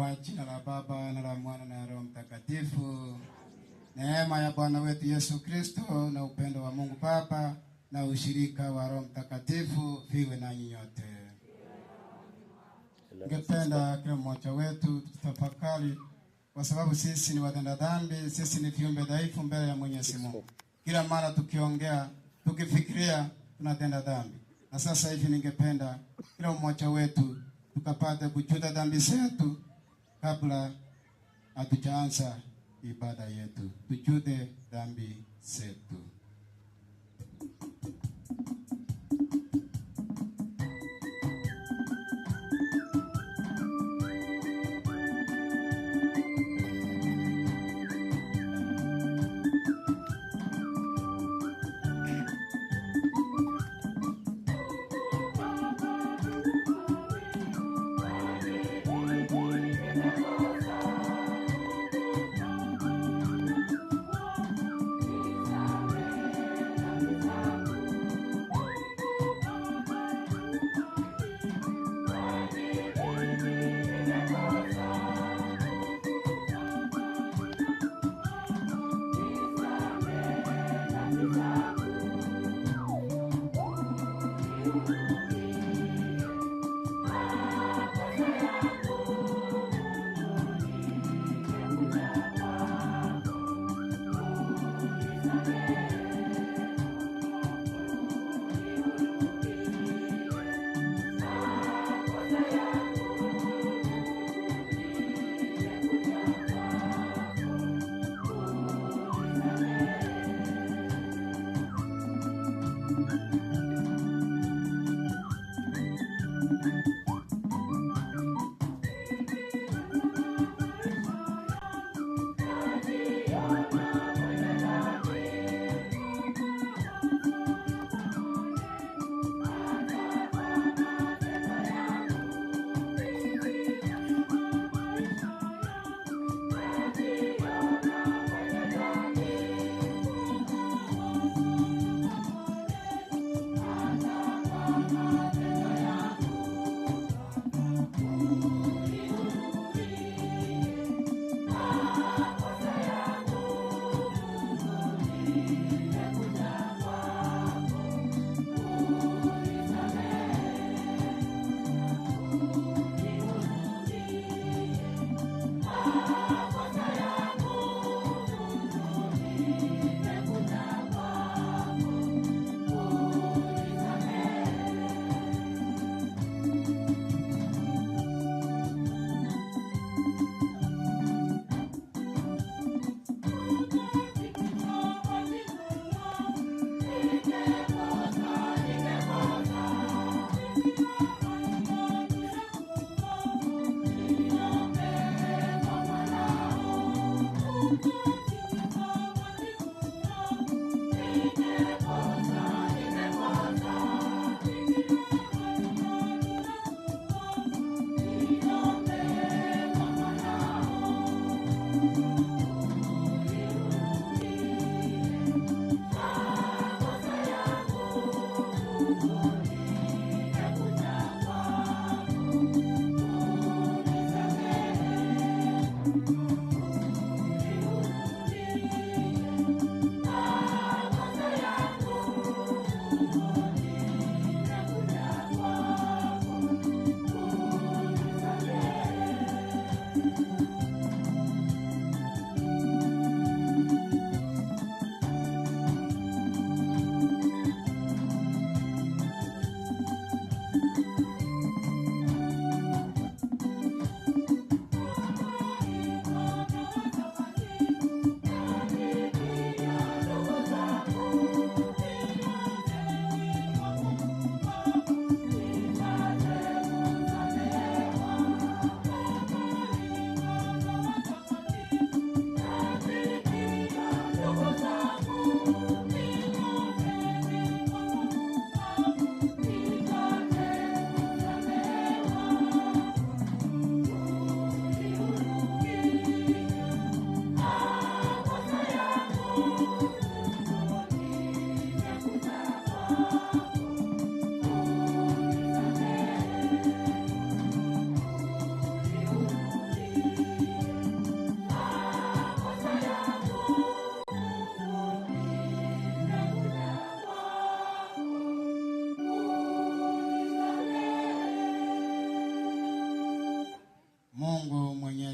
Kwa jina la Baba na la Mwana na Roho Mtakatifu. Neema ya Bwana wetu Yesu Kristo na upendo wa Mungu Baba na ushirika wa Roho Mtakatifu viwe nanyi nyote. Ningependa kila mmoja wetu tutafakari, kwa sababu sisi ni watenda dhambi, sisi ni viumbe dhaifu mbele ya Mwenyezi Mungu. Kila mara tukiongea, tukifikiria tunatenda dhambi. Na sasa hivi ningependa kila mmoja wetu tukapate kujuta dhambi zetu kabla hatujaanza ibada yetu. Tujute dhambi zetu.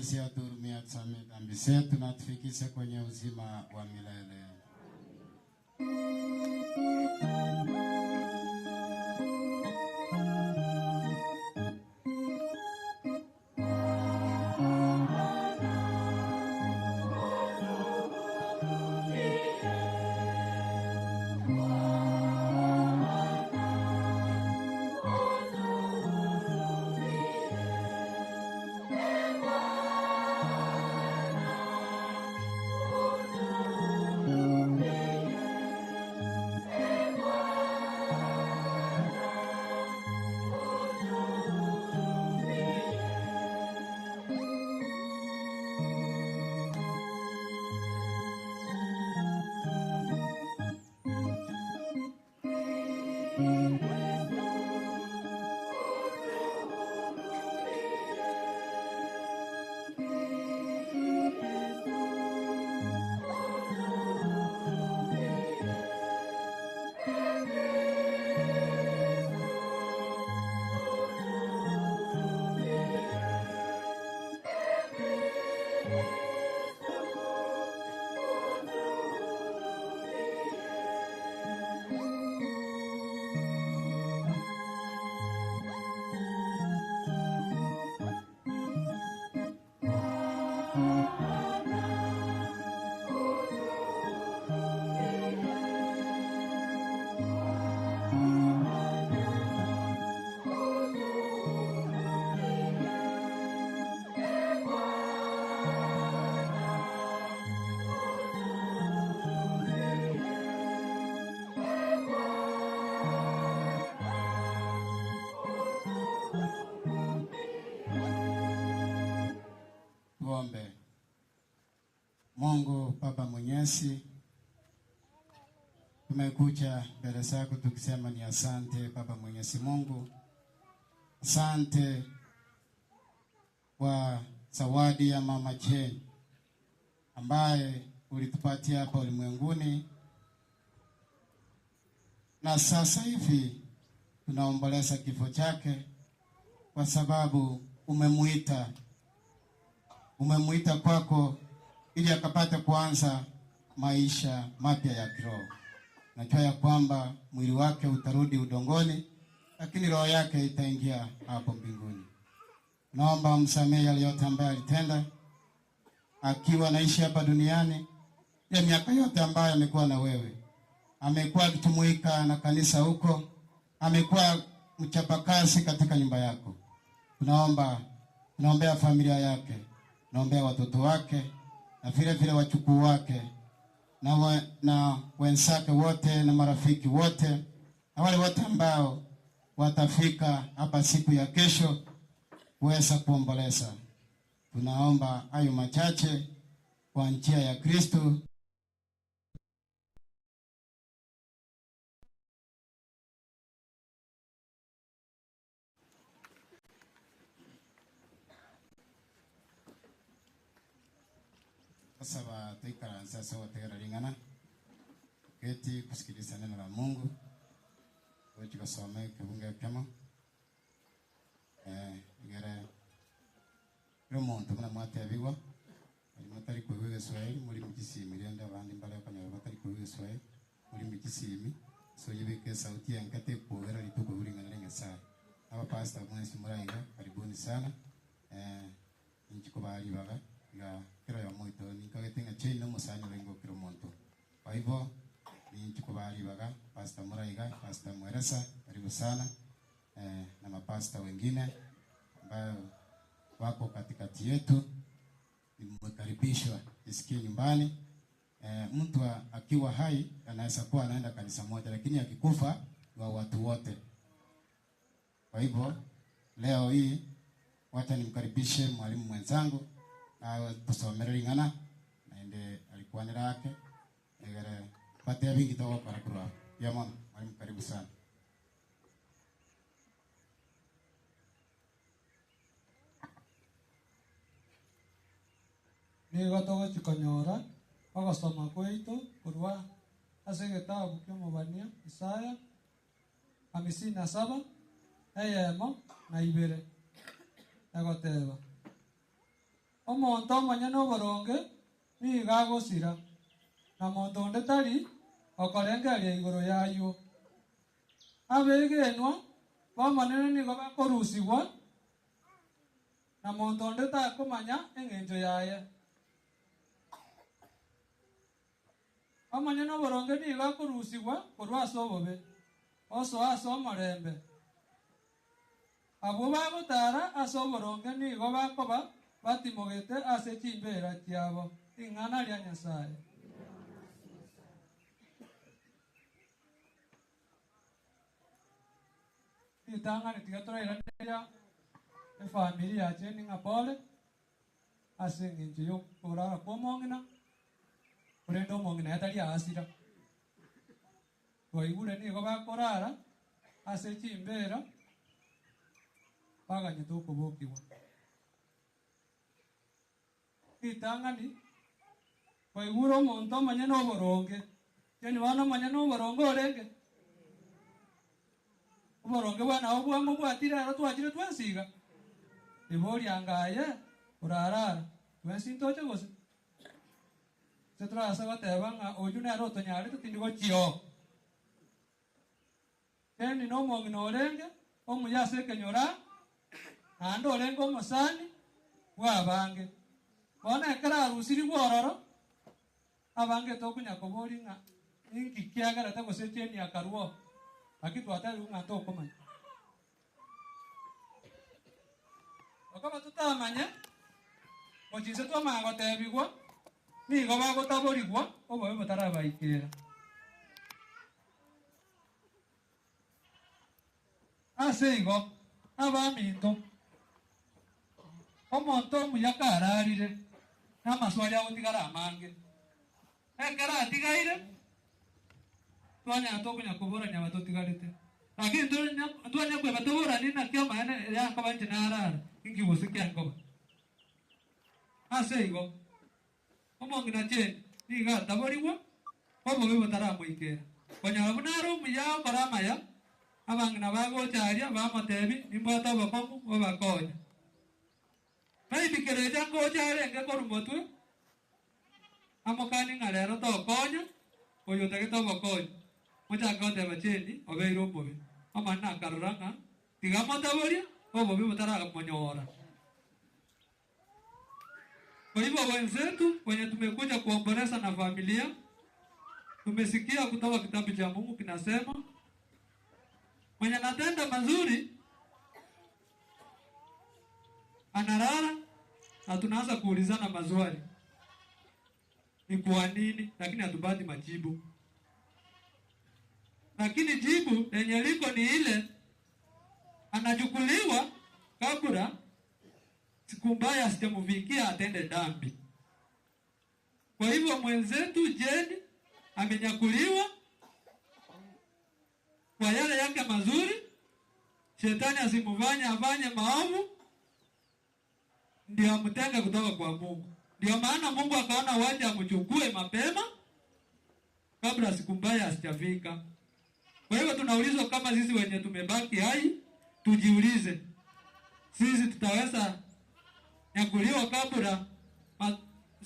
Mwokozi atuhurumie, atusamehe dhambi zetu na atufikishe kwenye uzima wa milele. Tuombe. Mungu Baba Mwenyezi, tumekuja mbele zako tukisema ni asante Baba Mwenyezi Mungu. Asante kwa zawadi ya Mama Jane ambaye ulitupatia hapa ulimwenguni, na sasa hivi tunaomboleza kifo chake kwa sababu umemuita kwako ili akapate kuanza maisha mapya ya kiroho. Najua ya kwamba mwili wake utarudi udongoni, lakini roho yake itaingia hapo mbinguni. Naomba msamehe yale yote ambayo alitenda akiwa anaishi hapa duniani, ya miaka yote ambayo amekuwa na wewe. Amekuwa akijumuika na kanisa huko, amekuwa mchapakazi katika nyumba yako. Tunaombea familia yake, tunaombea watoto wake, na vile vile wachukuu wake, na wenzake wote na marafiki wote, na wale wote ambao watafika hapa siku ya kesho kuweza kuomboleza. Tunaomba hayo machache kwa njia ya Kristo. Sasa tuikara sasa wote lingana keti kusikiliza neno la Mungu. Wewe tukasome kibunge kama ngere romonto mna mwate abiwa matari kuiwe Swahili muri mukisimi renda abandi mbale kanya matari kuiwe Swahili muri mukisimi so yibeke sauti ya nkate kuogera lituko ulingana lenga sana. Aba pastor mwezi murainga karibuni sana nchiko bali baga ya kero ya moito nikagetenga chain no musanya lengo kero monto. Kwa hivyo nchiko bali baga pastor muraiga, pastor Mweresa karibu sana na mapasta wengine ambao wako katikati yetu. Mmekaribishwa, isikie nyumbani. Mtu akiwa hai anaweza kuwa anaenda kanisa moja, lakini akikufa wa watu wote. Kwa hivyo leo hii wacha nimkaribishe mwalimu mwenzangu tusomere lingana naende alikuwa ni lake egere pate vingi toka kwa kura ya mama. Mwalimu karibu sana. Nigotogo chikonyora bagasoma kweito kurwa ase gitabu kya Mubania Isaya 57 eyemo na ibere egoteba omonto omanya noboronge niga agosira na monto onde tari okorengeria igoro yayo abegenwa bamanene nigo bakorusigwa na monto onde takomanya eng'encho yaye amanya noboronge nigo akorusigwa korwa ase obobe osoa ase omorembe abo bagotara ase oboronge nigo bakoba batimogete ase chimbera chiabo ing'ana ria Nyasaye. Itang'ani tiga torairanĩria efamili yache ning'a pole ase eng'encho ya okorara kwa omong'ina korende omong'ina yatari asira twaigure nigo bakorara ase chimbera baganyete okobokigwa itang'ani twaigure omonto omanye noboronge cheni bono omanye noboronge orenge oboronge bwana abo bwamobwati rero twachire twensiga iboriangaye orarara twensintoche gose se turasa goteba ng'a oyu nere otonyarete tindi gochio cheni nomong'ina orenge omuya ase ekenyora naende orenge omosani bwabange bono ekero arusirigwe ororo abange tokonya-kobori ng'a inki kiagerete gose cheni akarwa aki twatariwu ng'a tokomanya okoba totamanye ochinse twamanya gotebigwa nigo bagotaborigwa obobe botarabaikera ase igo abaminto omonto omuya kararire namaswali agotigara amange ekero atigaire twanya tokonya-koborania batotigarete lakini twanyakweba toborani nakio maene yakoba inche narara inki gose kiankoba ase igo omong'ina cheni niga ataborigwa obobe botaramoikera konyara buna are omuya okora amaya abang'ina bagocharia bamotebi nimbwate obokong'u obakonya naibikerecha ngocharenge korwa motwe amokani ng'a rero tokonya oyo otagete obokonyi mochake goteba cheni obeire omobe omana akarora ng'a tiga motaboria obobe botaramonyora. Kwa hivyo wenzetu wenye tumekuja kuomboleza na familia tumesikia kutoka kitabu cha Mungu kinasema mwenye anatenda mazuri analala na tunaanza kuulizana maswali ni kwa nini, lakini hatupati majibu. Lakini jibu lenye liko ni ile anachukuliwa kabla siku mbaya sijamufikia atende dhambi. Kwa hivyo mwenzetu Jeni amenyakuliwa kwa yale yake mazuri, shetani asimufanye afanye maovu, ndio amtenge kutoka kwa Mungu. Ndio maana Mungu akaona waje amchukue mapema kabla siku mbaya sijafika. Kwa hivyo tunaulizwa kama sisi wenye tumebaki hai, tujiulize sisi tutaweza nyakuliwa kabla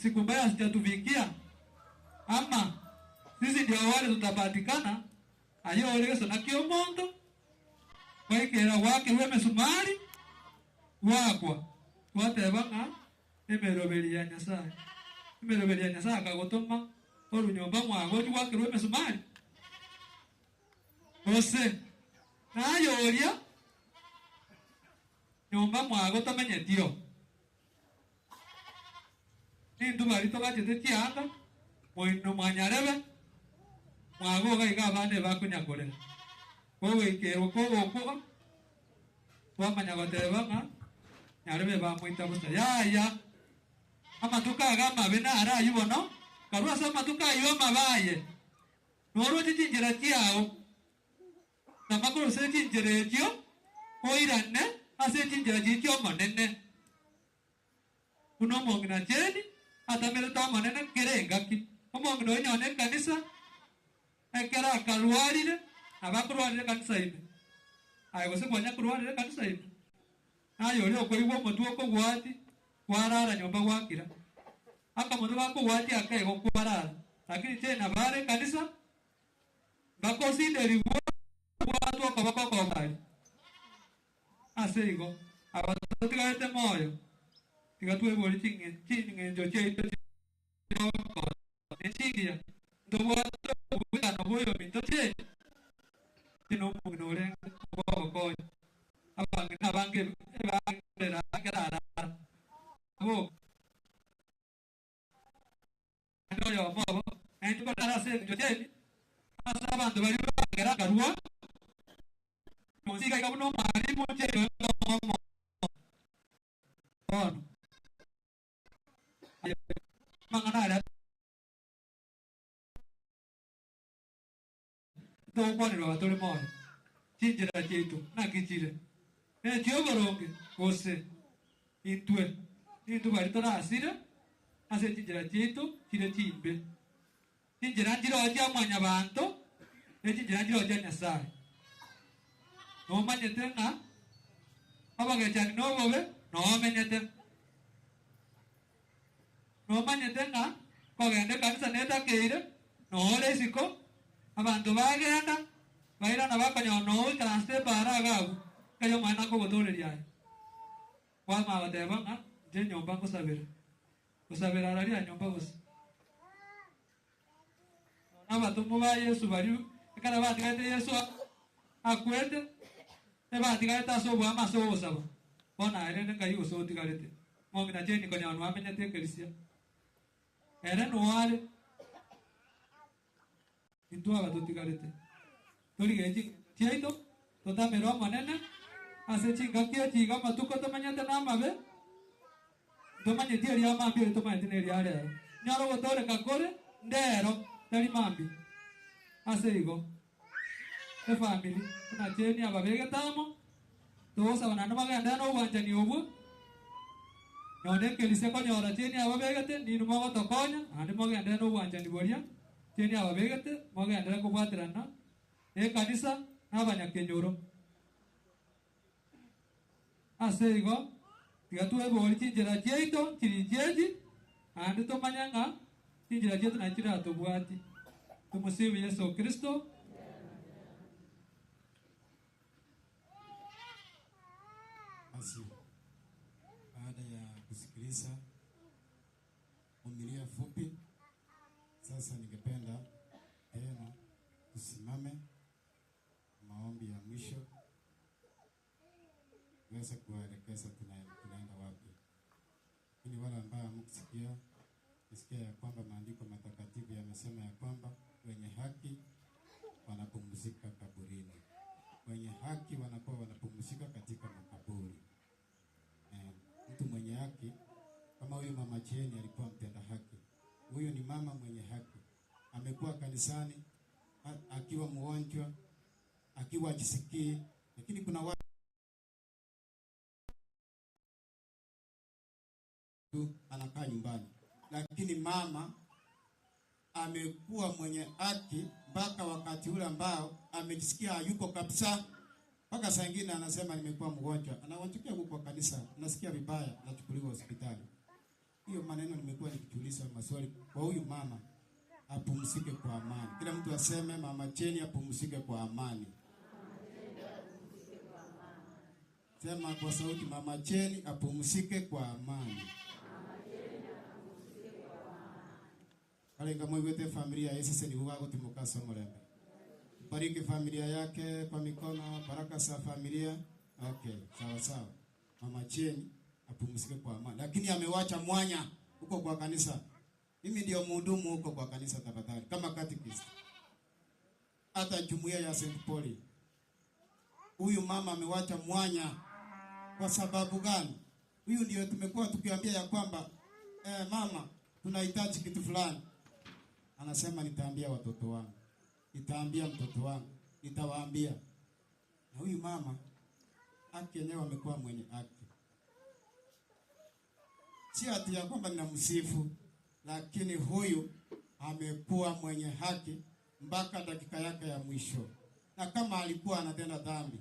siku mbaya sijatufikia, ama sisi ndio wale tutapatikana ayo oleso na kiomondo waikera wake weme sumari wakwa watebanga emeroberia Nyasaye akagotoma orunyomba mwago wake weme sumari ose nayo oria nyomba mwago tomenyetio nindu barito bachete kianga moino mwanyarebe mwago gaiga abande bakunyakorera wowe ikero kogo wamanya goteba nga nyarebe bamuita busa yaya amatuka gama bena ara yubono karwa sa matuka yo mabaye noro chinjira kiao namakoro se chinjire kyo oirane ase chinjira kyo manene uno mongina Jeni atamere ta manene kerengaki omongino nyone kanisa ekera kalwarire abakurwarire kanisa ime ayo se kwanya kurwarire kanisa ime ayo leo kwa hivyo mtu wako gwati kwarara nyumba gwakira aka mundu wako wati akego kwarara lakini tena bare kanisa bako sideri watu wakabako kwa bali aseigo abatotigaete moyo tigatwe boli tinge njo cheito nesigia ndowato bwana boyo mitoche tino munore kwa abange era abo ndoyo mabo enti ko tarase njo cheito asa bantu bali bagera karua musiga ikabuno mari moche ono mangana do kwani ro atore mo chinjira chetu na kichire chioboronge ose itwe itu bari tora asira ase chinjira chetu chire chimbe chinjira njiro aja mwanya bantu chinjira njiro aja nyasaye no manyete na abaga chani no bobe no menyete no manyete na kogende kanisa neta keire no resiko abantu bagenda baira na bakanyo no transfer para gabu kayo mwana ko botoreria kwa mabateba nga je nyomba kusabira rari nyomba gusa abatumu ba Yesu bari kana batigate Yesu akwete batigate aso bwa maso osaba bona ere ngai uso tigarete mongina je ni konya no amenya te Kristo ere no ale itu abatotigarete torigeji tiaito totamero manene ase chinga kia chiga matuko tomanyate na mabe tomanyete eri amambi tomanyete eri are nyaro gotore kakore ndero tari mambi ase igo e family na cheni ababege tamo tosa banana maganda no wanjani obu nyone kelise ko nyora cheni ababegete ninu mago tokonya ande maganda no wanjani boria cheni ababegete maganda ko bwaterana kanisa n'abanyakenyoro ase igo tigatue boli chinjira cheito chirijeji ande tomanyanga chinjira chetu na chira tubwati tumusifu Yesu Kristo. Basi baada ya kusikiliza homilia fupi, sasa ningependa tena tusimame maombi ya mwisho weza kuelekeza tunaenda wapi. Ni wale ambao hamkusikia nisikia ya kwamba maandiko matakatifu yamesema ya kwamba wenye haki wanapumzika kaburini. Wenye haki wanakuwa wanapumzika katika makaburi. Mtu mwenye haki kama huyu mama Jeni alikuwa mtenda haki. Huyu ni mama mwenye haki. Amekuwa kanisani akiwa mgonjwa, akiwa jisikii, lakini kuna watu anakaa nyumbani. Lakini mama amekuwa mwenye haki mpaka wakati ule ambao amejisikia hayuko kabisa. Mpaka saa nyingine anasema nimekuwa mgonjwa. Anawachukia huko kwa kanisa, anasikia vibaya, anachukuliwa hospitali. Hiyo maneno nimekuwa nikijiuliza maswali kwa huyu mama. Apumzike kwa amani. Kila mtu aseme mama Jeni apumzike kwa amani. Sema kwa sauti mama Jeni apumzike kwa amani. Kale ngamo yote familia Yesu sasa ni wako timoka somo leo. Bariki familia yake kwa mikono, baraka za familia. Okay, sawa sawa. Mama Jeni apumzike kwa amani. Lakini amewacha mwanya huko kwa kanisa. Mimi ndio mhudumu huko kwa kanisa tafadhali kama catechist. Hata jumuiya ya St. Paul. Huyu mama amewacha mwanya kwa sababu gani? Huyu ndio tumekuwa tukiambia ya kwamba mama tunahitaji kitu fulani. Anasema nitaambia watoto wangu. Nitaambia mtoto wangu. Nitawaambia. Na huyu mama haki yenyewe amekuwa mwenye haki. Si ati ya kwamba ninamsifu, lakini huyu amekuwa mwenye haki mpaka dakika yake ya mwisho. Na kama alikuwa anatenda dhambi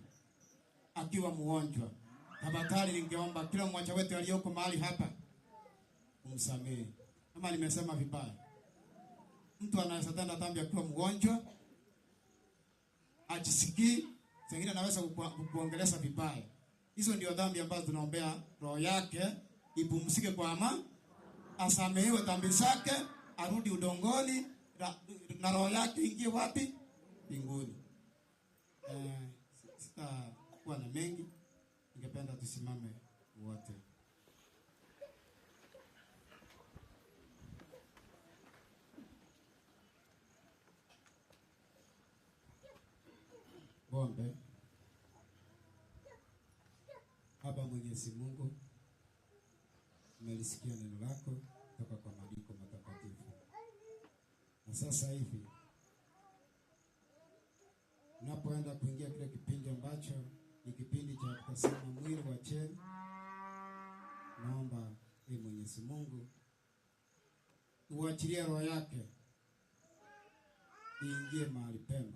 akiwa mgonjwa, tafadhali ningeomba kila mmoja wetu aliyoko mahali hapa umsamehe. Kama nimesema vibaya, mtu anaweza tenda dhambi akiwa mgonjwa, ajisikii, zingine anaweza kukuongeleza vibaya. Hizo ndio dhambi ambazo tunaombea roho yake ipumzike kwa amani, asamehewe dhambi zake, arudi udongoni na roho yake ingie wapi? Mbinguni. Sitakuwa na mengi, ningependa tusimame wote. Ombe. Baba Mwenyezi Mungu, nimelisikia neno lako kutoka kwa maandiko matakatifu. Na sasa hivi unapoenda kuingia kile kipindi ambacho ni kipindi cha kutasema mwili wa cheni, naomba Mwenyezi Mungu uachilie roho yake iingie mahali pema,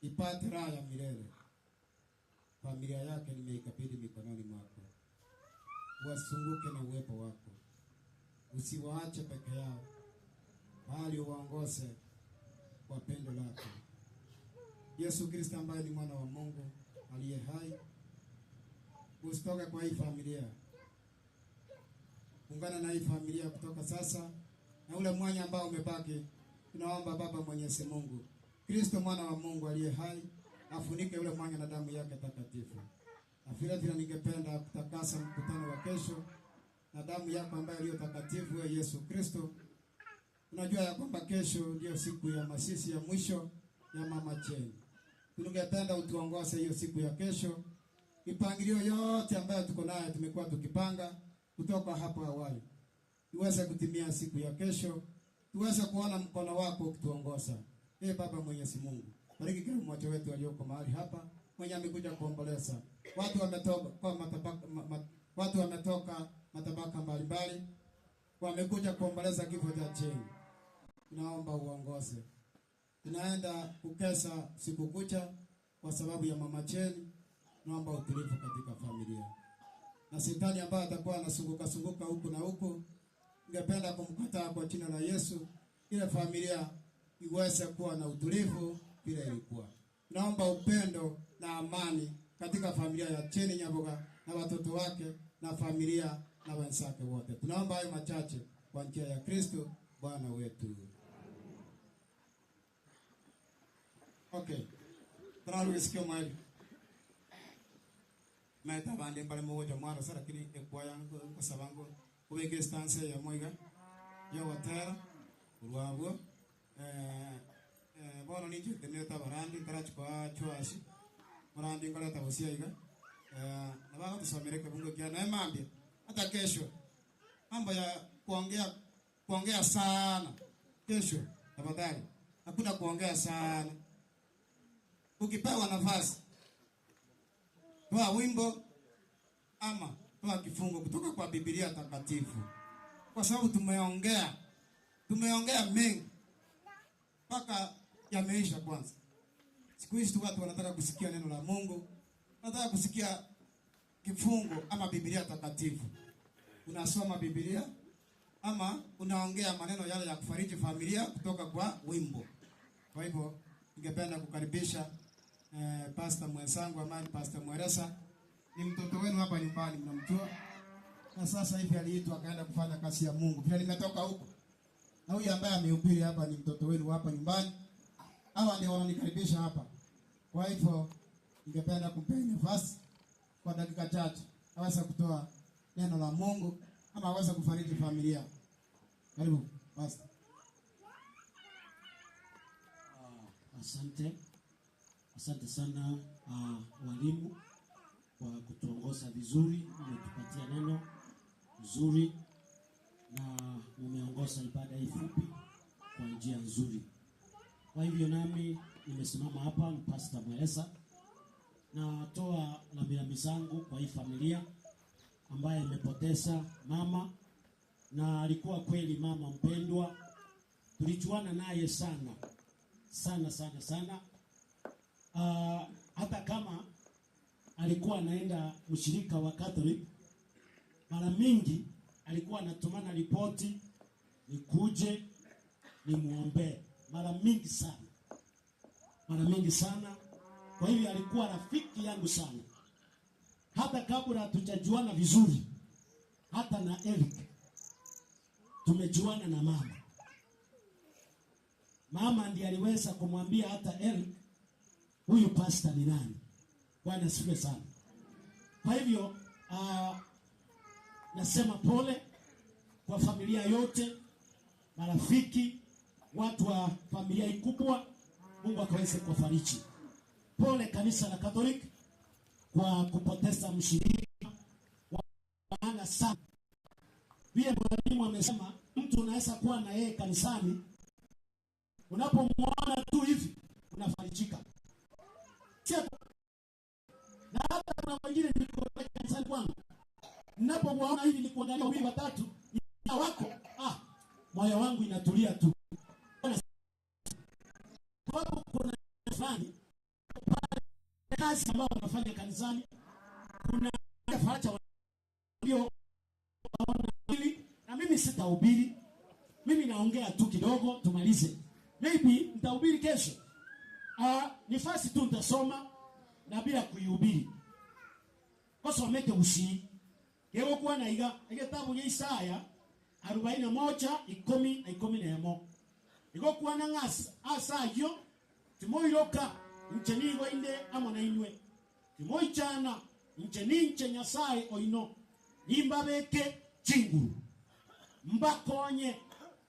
ipate raha ya milele. Familia yake nimeikabidhi mikononi mwako. Wasunguke na uwepo wako, usiwaache peke yao, bali uwaongoze kwa pendo lako. Yesu Kristo ambaye ni mwana wa Mungu aliye hai, usitoke kwa hii familia. Ungana na hii familia kutoka sasa na ule mwanya ambao umebaki. Tunaomba Baba Mwenyezi Mungu, Kristo mwana wa Mungu aliye hai, afunike ule mwanya na damu yake takatifu. Na vile vile ningependa kutakasa mkutano wa kesho na damu yako ambayo iliyo takatifu, wewe Yesu Kristo. Unajua ya kwamba kesho ndio siku ya masisi ya mwisho ya Mama Cheni. Tungependa utuongoze hiyo siku ya kesho. Mipangilio yote ambayo tuko nayo tumekuwa tukipanga kutoka hapo awali, tuweze kutimia siku ya kesho, tuweze kuona mkono wako ukituongoza. Baba Mwenyezi Mungu, bariki kila mmoja wetu aliyoko mahali hapa, mwenye amekuja kuomboleza. Watu wametoka matabaka mbalimbali, wamekuja kuomboleza kifo cha Cheni. Naomba uongoze. Tunaenda kukesha siku kucha kwa sababu ya Mama Cheni. Naomba utulivu katika familia. Na shetani ambaye atakuwa anazunguka huku na huku, ningependa kumkataa kwa jina la Yesu, ile familia iweze kuwa na utulivu vile ilikuwa. Naomba upendo na amani katika familia ya Cheni Nyaboga na watoto wake na familia na wenzake wote. Tunaomba hayo machache kwa njia ya Kristo Bwana wetu. Okay. Taralu sikio mwali. Maeta bande pale mmoja mwaro sara kini kwa yangu kwa sabango ubeke stance ya moiga ya watera urwabo bono ninje teneta barandi tarach kwa choasi barandi ngala tabusia iga na bado tusomere kabungo kia na mambi hata kesho mambo ya kuongea sana kesho tafadhali hakuna kuongea sana. Ukipewa nafasi toa wimbo ama toa kifungo kutoka kwa Biblia takatifu, kwa sababu tumeongea mengi mpaka yameisha. Kwanza siku hizi watu wanataka kusikia neno la Mungu, wanataka kusikia kifungo ama Biblia takatifu. Unasoma Biblia ama unaongea maneno yale ya kufariji familia kutoka kwa wimbo. Kwa hivyo ningependa kukaribisha Pastor mwenzangu amani, Pastor Mweresa. Ni mtoto wenu hapa nyumbani, mnamjua. Na sasa hivi aliitwa akaenda kufanya kazi ya Mungu. Pia nimetoka huko. Na huyu ambaye amehubiri hapa ni mtoto wenu hapa nyumbani. Hawa ndio wananikaribisha hapa. Kwa hivyo ningependa kumpea nafasi kwa dakika chache aweze kutoa neno la Mungu ama aweze kufariji familia. Karibu Pastor. Asante sana walimu kwa kutuongoza vizuri, umetupatia neno nzuri na umeongoza ibada hii fupi kwa njia nzuri. Kwa hivyo nami nimesimama hapa, ni Pastor Mweresa, na toa rambirambi zangu kwa hii familia ambaye imepoteza mama, na alikuwa kweli mama mpendwa. Tulijuana naye sana. Hata kama alikuwa anaenda mshirika wa Catholic, mara mingi alikuwa anatumana ripoti nikuje nimuombe mara mingi sana. Kwa hivyo alikuwa rafiki yangu sana, hata kabla hatujajuana vizuri. Hata na Eric tumejuana na mama ndiye aliweza kumwambia hata Eric, huyu pastor ni nani. Bwana asifiwe sana. Kwa hivyo nasema pole kwa familia yote, marafiki, watu wa familia kubwa. Mungu akaweze kufariji. Pole kanisa la Catholic kwa kupoteza mshirika wa maana sana. Vile mwalimu amesema, mtu unaweza kuwa na yeye kanisani, unapomwona tu hivi unafarijika. Na hata kuna wengine niko kanisani kwangu, ninapomwona hivi nikuangalia wawili watatu na wako, moyo wangu inatulia tu. Kwa kuna fulani kazi ambao wanafanya kanisani, kuna faraja walio hili, na mimi sitahubiri. Mimi naongea tu kidogo tumalize. Maybe nitahubiri kesho. Nifasi tu nitasoma na bila kuihubiri. Kwa sababu meke usi. Kero kwa na iga kitabu cha Isaya 41:10-11. Iko kwa na ngasa asayo timoiroka nchenigo inde amona inwe. Timoichana ncheninche nyasaye oino. Nimba beke chinguru. Mbakonye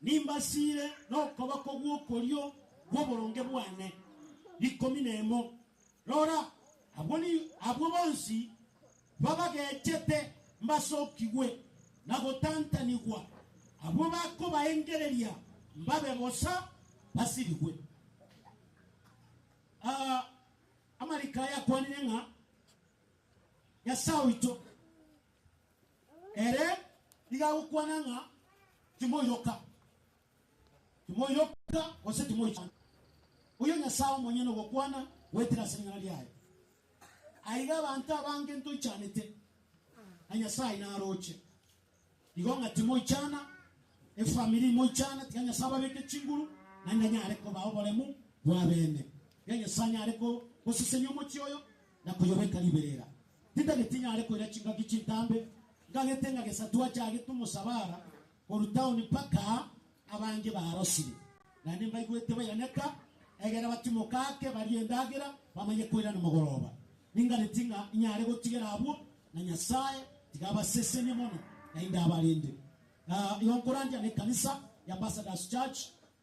nimbasire no kobako gwokoryo gwoboronge bwane 11. Lora abo bonsi babagechete mbasokigwe nagotantanigwa abo bako baengereria mbabe bosa basirigwe. Amarika ya kwaninga ya sawito ere diga ukwananga timoyoka ose timoyicha uyo nyasawo mwenye no gokwana wetira senyali yayo aiga bantu abange nto chanete anyasai na roche digonga timoyichana family moyichana tiganya saba beke chinguru na ndanyare ko bawo bolemu bwabene yanya sanyare ko bosisenyo mochioyo na kuyobeka liberera titagetinya areko ira chinga gichitambe ngagetenga gesatua chage tumusabara orutauni paka abange barosire na nimba igwete bayaneka egera batimokake bariendagira bamanye kwira n'umugoroba ningaretinga inyare gotigera abo na nyasaye tigaba sesene mono na inda abarinde yonkorandia ne kanisa ya Ambassadors Church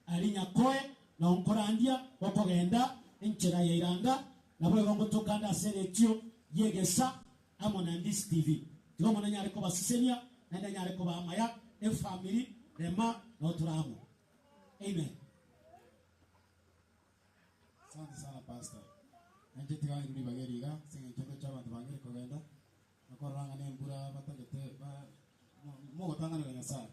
alinya koe na onkorandia okogenda enchera ya iranga na bwe gongo tokanda seretio yegesa amona ndis TV tigomo na nyare ko basesenia na nyare ko bamaya family rema no turamo. Amen. Asante sana pastor. Njeti wa ngiri bageriga singe chondo chabantu bangire kogenda nakoranga nembura batagete ba mo tangana na nyasa.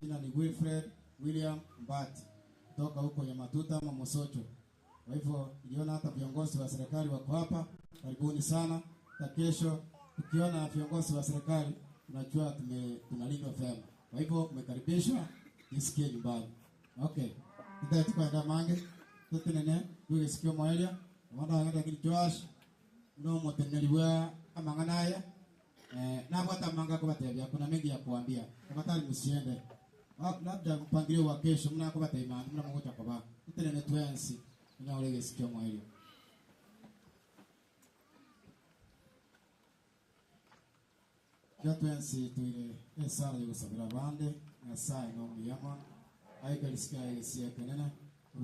Jina ni Wilfred William Mbati kutoka huko Nyamatuta Mosocho. Kwa hivyo niliona hata viongozi wa serikali wako hapa, karibuni sana. Na kesho tukiona viongozi wa serikali tunajua tunalinda vyema. Kwa hivyo umekaribishwa, jisikie nyumbani. Okay. Ndio mange tutenene duge sikio moelia. Wanda ngada kilichoash ndo moteneliwa amanganaya. Na hata manga kwa batebya kuna mengi ya kuambia. Tafadhali msiende. Labda mpangilio wa kesho mnako bataima mnamoja kwa ba. Tutenene twensi. Ina olege sikio moelia. Twensi tuile esara yusabira bande na sai no miyama. Aika lisikia isia kenene.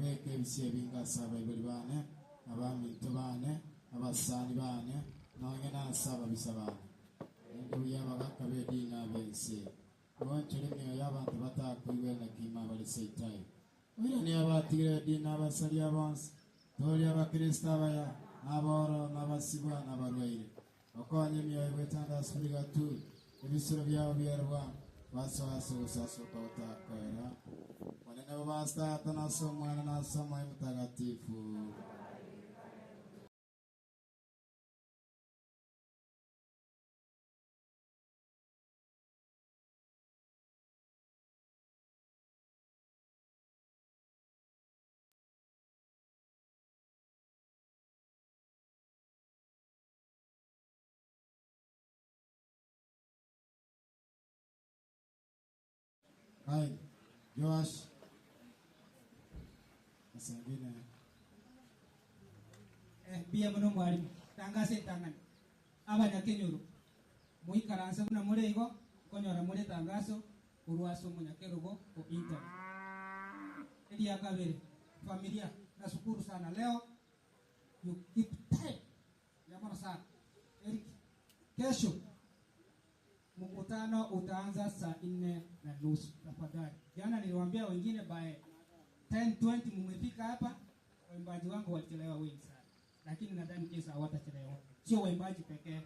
Weke bisiye binga saba ibali bane. Abami tobane. Abasani bane. Naongena saba bisabane. Ndu yaba kabedi na bensi. Kwa chilemi y'abantu batakuiwe na kima bali seitai. Uya ni abatigire dina basali abansi. Toli abakristo abaya aboro nabasibwa nabarwaire. Okonye miyo wetanda asuriga tu. Ebisoro byabo byarwa waso sasa utakwera wanene basta tanaso mwana na sama mtakatifu. Hai, Joash. Asingine. Biya mano mwalimu. Tangase tangan. Abanya kenyoro. Muikaransa muna murego. Konyora mure tangaso. Uruaso munyakerogo ko inter. Eli akabere. Familia. Nashukuru sana leo. You keep tight. Jamani sana. Eric. Kesho. Mkutano utaanza saa 4:30 tafadhali. Jana niliwaambia wengine by 10:20 mmefika hapa. Waimbaji wangu walichelewa wengi sana. Lakini nadhani kesa hawatachelewa. Sio waimbaji pekee.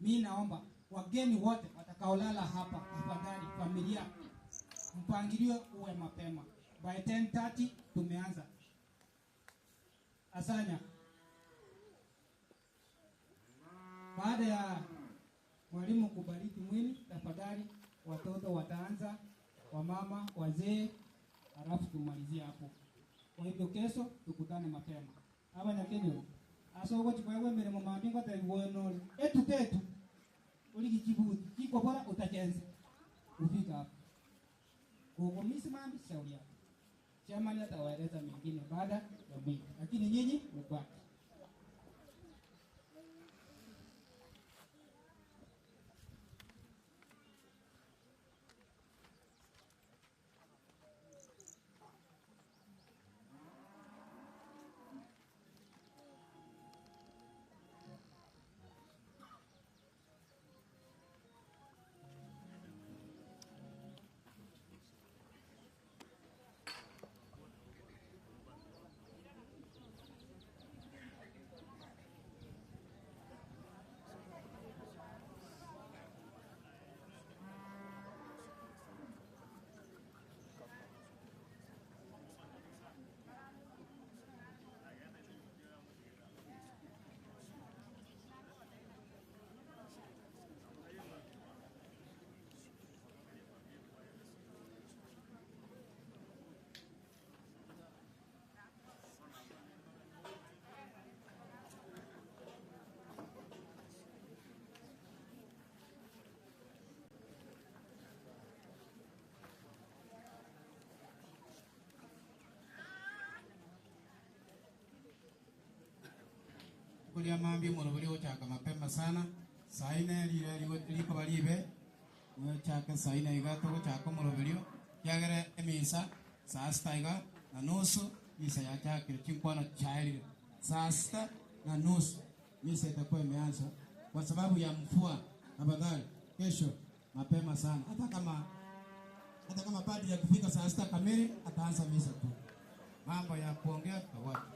Mimi naomba wageni wote watakaolala hapa tafadhali familia mpangilio uwe mapema. By 10:30 tumeanza. Asanya. Baada ya mwalimu kubariki mwili, tafadhali watoto wataanza, wamama, wazee, halafu tumalizie hapo. Kwa hivyo kesho tukutane mapema. Abanya Kenya. Aso wote kwa wewe mbele mama mbingo taibwono. Tetu. Uliki kibuti. Kiko bora utajenza. Ufika hapo. Kwa mimi mambo shauri yako. Chama atawaeleza mengine baada ya mwili. Lakini nyinyi mbaki. Kulia mambi murubuli uchaka mapema sana. Saa 4 liko balibe. Uchaka saa 4 igato uchaka murubuli. Kiagere emisa saa 6 na nusu misa ya chakile chinkwana chaili. Saa 6 na nusu misa itakuwa imeanza kwa sababu ya mvua. Tafadhali kesho mapema sana. Hata kama padri ya kufika saa 6 kamili ataanza misa tu. Mambo ya kuongea kwa watu.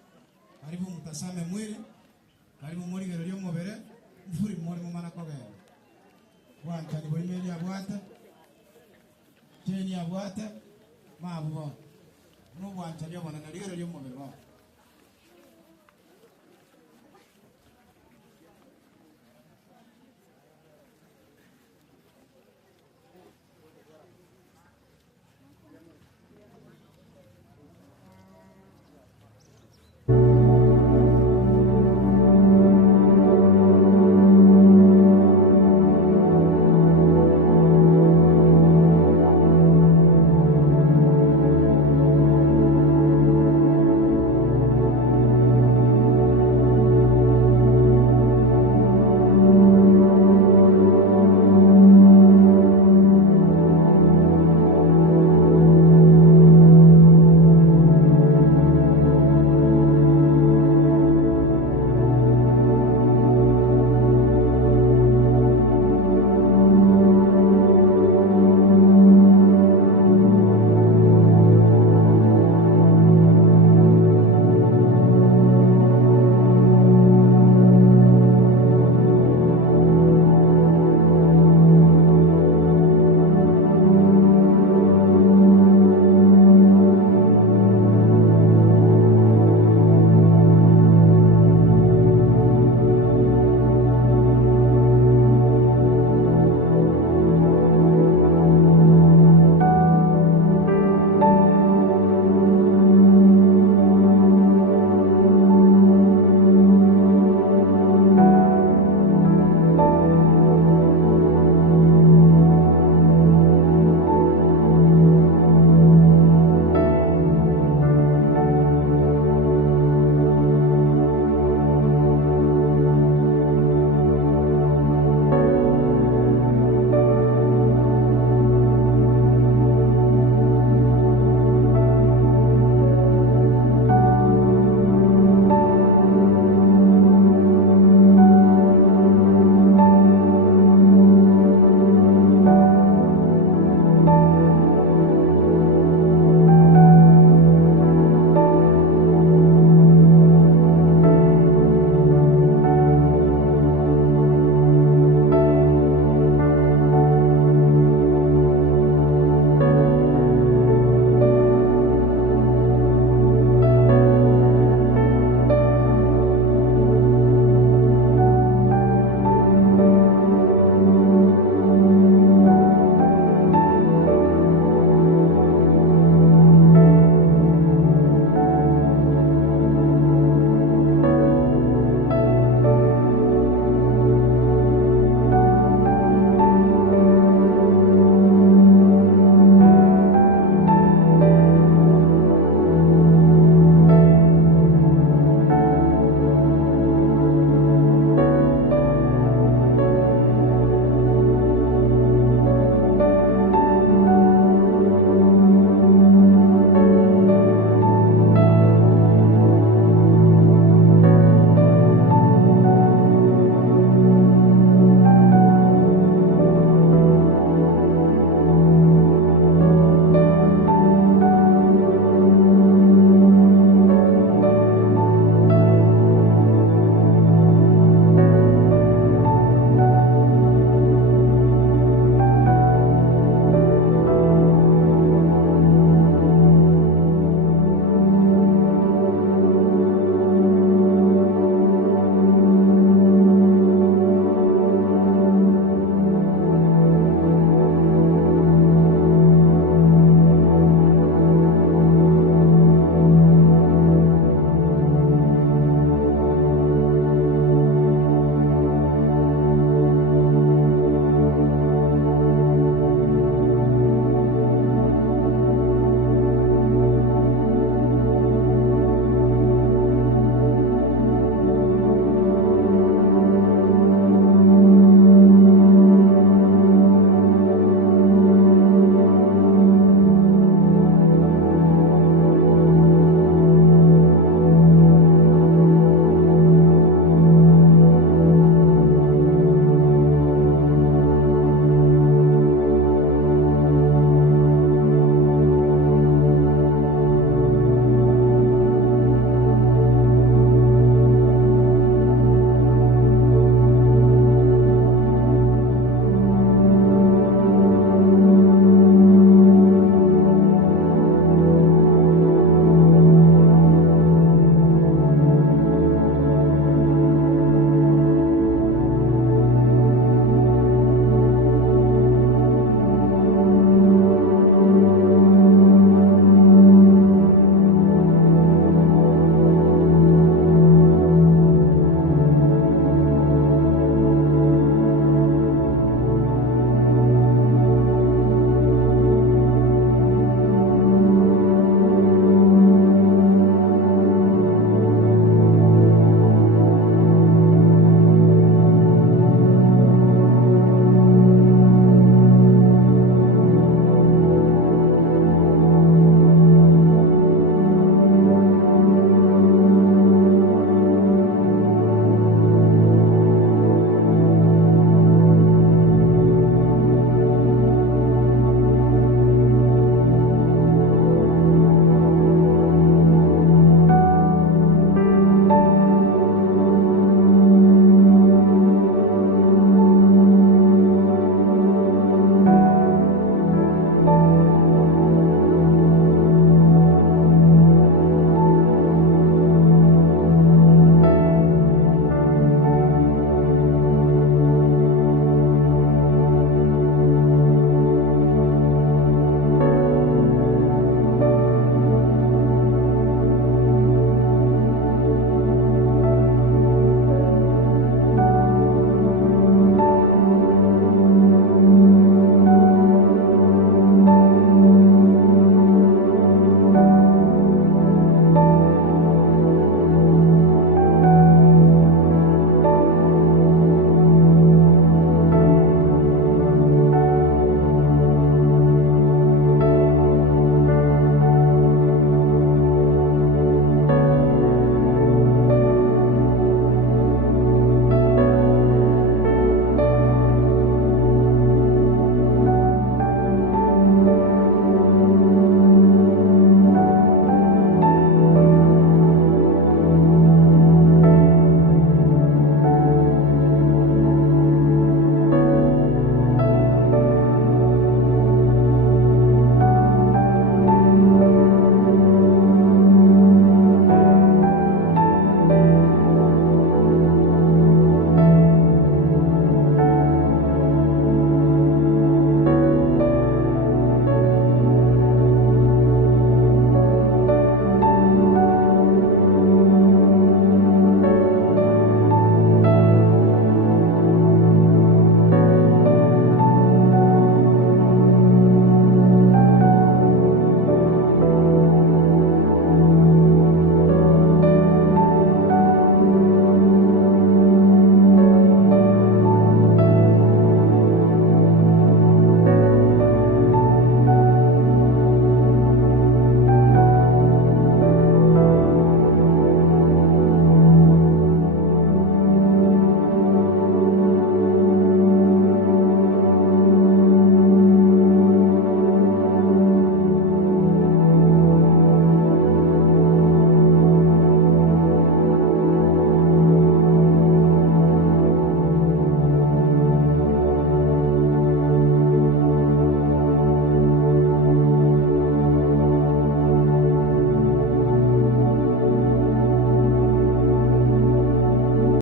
Karibu mtasame mwili. Karibu muri gero lyo mubere mfuri muri mu mana kogera wanta ni boimeli abwata cheni abwata mabubo no wanta lyo mana na gero lyo mubere wa